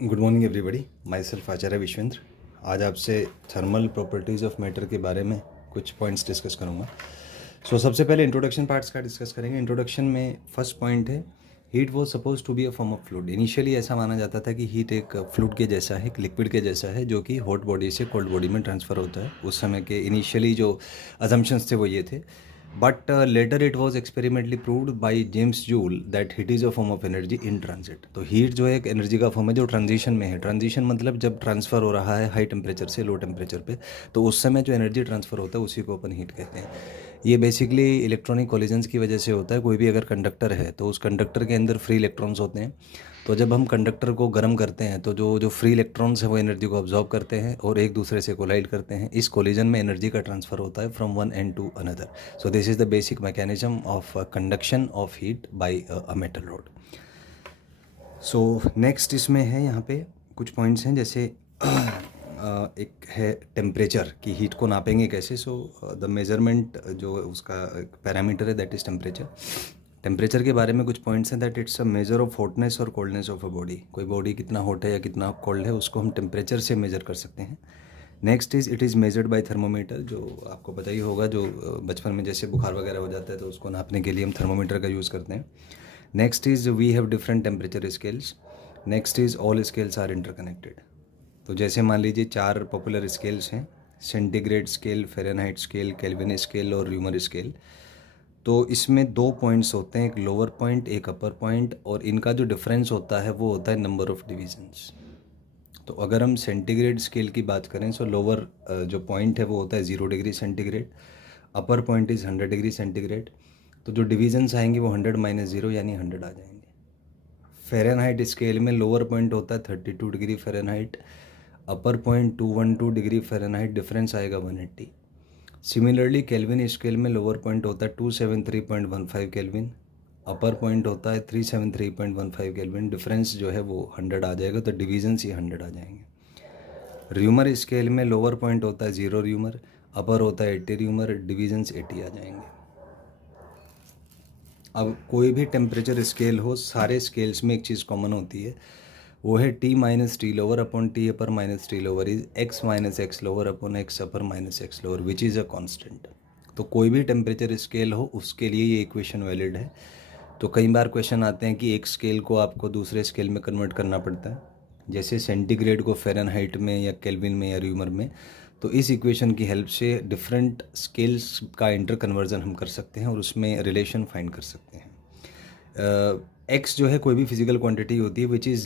Good morning everybody, myself Acharya Vishwendra. आज आपसे thermal properties of matter के बारे में कुछ पॉइंट्स डिस्कस करूँगा। सबसे पहले इंट्रोडक्शन पार्ट्स का डिस्कस करेंगे। इंट्रोडक्शन में फर्स्ट पॉइंट है, heat was suppose to be a form of fluid. Initially ऐसा माना जाता था कि हीट एक फ्लूइड के जैसा है, एक लिक्विड के जैसा है, जो कि हॉट बॉडी से कोल्ड बॉडी में ट्रांसफ़र होता है। उस समय के इनिशियली जो अजम्पशंस थे वो ये थे, but later it was experimentally proved by James joule that heat is a form of energy in transit. तो हीट जो है एक एनर्जी का फॉर्म है जो ट्रांजिशन में है। ट्रांजिशन मतलब जब ट्रांसफ़र हो रहा है हाई टेम्परेचर से लो टेम्परेचर पे, तो उस समय जो एनर्जी ट्रांसफ़र होता है उसी को अपन हीट कहते हैं। ये बेसिकली इलेक्ट्रॉनिक कॉलिजन्स की वजह से होता है। कोई भी अगर कंडक्टर है तो उस कंडक्टर के अंदर फ्री इलेक्ट्रॉन्स होते हैं, तो जब हम कंडक्टर को गर्म करते हैं तो जो जो फ्री इलेक्ट्रॉन्स हैं वो एनर्जी को अब्जॉर्ब करते हैं और एक दूसरे से कोलाइड करते हैं। इस कोलिजन में एनर्जी का ट्रांसफ़र होता है from one end to another. So this is the basic mechanism of conduction of heat by a metal rod. So next इसमें है, यहाँ पे कुछ पॉइंट्स हैं, जैसे एक है टेम्परेचर की हीट को नापेंगे कैसे। द मेजरमेंट जो उसका पैरामीटर है दैट इज़ टेम्परेचर। टेम्परेचर के बारे में कुछ पॉइंट्स हैं, that it's a measure of hotness और कोल्डनेस ऑफ अ बॉडी। कोई बॉडी कितना हॉट है या कितना कोल्ड है उसको हम टेम्परेचर से मेजर कर सकते हैं। Next it is measured by thermometer. जो आपको पता ही होगा, जो बचपन में जैसे बुखार वगैरह हो जाता है तो उसको नापने के लिए हम थर्मोमीटर का यूज़ करते हैं। Next is we have different temperature scales. Next is all scales are interconnected. तो जैसे मान लीजिए 4 पॉपुलर स्केल्स हैं, centigrade scale, Fahrenheit scale, Kelvin scale और र्यूमर स्केल। तो इसमें 2 पॉइंट्स होते हैं, एक लोअर पॉइंट एक अपर पॉइंट, और इनका जो डिफरेंस होता है वो होता है नंबर ऑफ डिविजन्स। तो अगर हम सेंटीग्रेड स्केल की बात करें तो लोअर जो पॉइंट है वो होता है 0 degree centigrade, upper point is 100 degree centigrade. तो जो डिविजन्स आएंगे वो 100 - 0 यानी 100 आ जाएंगे। फ़ारेनहाइट स्केल में लोअर पॉइंट होता है 32 डिग्री फ़ारेनहाइट, अपर पॉइंट 212 डिग्री फ़ारेनहाइट, डिफरेंस आएगा 180। सिमिलरली केल्विन स्केल में लोअर पॉइंट होता है 273.15 केल्विन, अपर पॉइंट होता है 373.15 केल्विन, डिफरेंस जो है वो 100 आ जाएगा। तो डिविजन्स ही 100 आ जाएंगे। र्यूमर स्केल में लोअर पॉइंट होता है 0 र्यूमर, अपर होता है 80 र्यूमर, डिविजन्स 80 आ जाएंगे। अब कोई भी टेम्परेचर स्केल हो, सारे स्केल्स में एक चीज़ कॉमन होती है, वो है T minus T lower upon T upper minus T lower is x minus x lower upon x upper minus x lower which is a constant. तो कोई भी टेम्परेचर स्केल हो उसके लिए ये इक्वेशन वैलिड है। तो कई बार क्वेश्चन आते हैं कि एक स्केल को आपको दूसरे स्केल में कन्वर्ट करना पड़ता है, जैसे सेंटीग्रेड को फ़ारेनहाइट में या केल्विन में या र्यूमर में। तो इस इक्वेशन की हेल्प से डिफरेंट स्केल्स का इंटर कन्वर्जन हम कर सकते हैं और उसमें रिलेशन फाइंड कर सकते हैं। एक्स जो है कोई भी फिजिकल क्वांटिटी होती है विच इज़